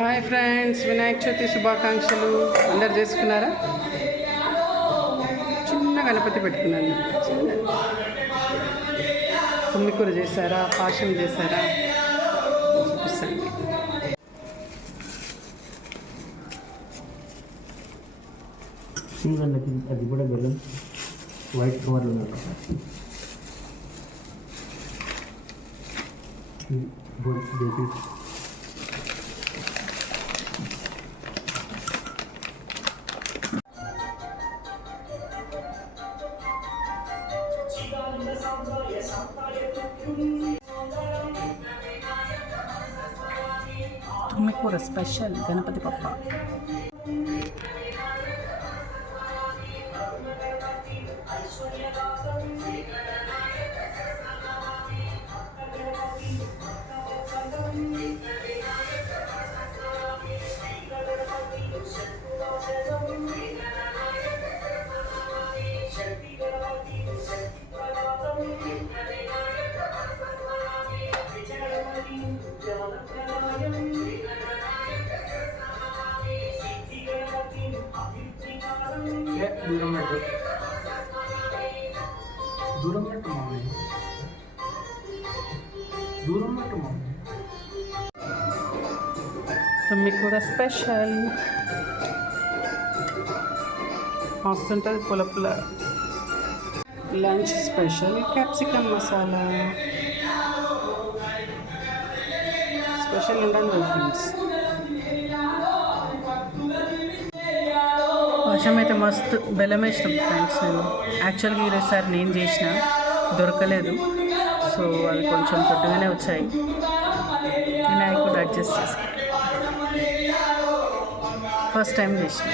Hi friends, Vinayaka చవితి శుభాకాంక్షలు. అందరు చేసుకున్నారా? చిన్న గణపతి పెట్టుకున్నాను. తుమ్మికూర చేశారా, పాశం చేశారా చూపిస్తాను. అది కూడా బెల్లం వైట్ కవర్లో బేబీ తుమ్మికూర స్పెషల్ గణపతి పప్ప. దూరం పెట్టు తుమ్మికూర స్పెషల్ మస్తుంటుంది. పులపుల lunch special capsicum masala special ఉండాలి ఫ్రెండ్స్. వర్షం అయితే మస్తు బెల్లం వేసినాం ఫ్రెండ్స్. నేను యాక్చువల్గా ఈరోజుసారి నేను చేసిన దొరకలేదు, సో అవి కొంచెం దొడ్డుగానే వచ్చాయి. వినాయకుడు అడ్జస్ట్ చేసి ఫస్ట్ టైం చేసిన.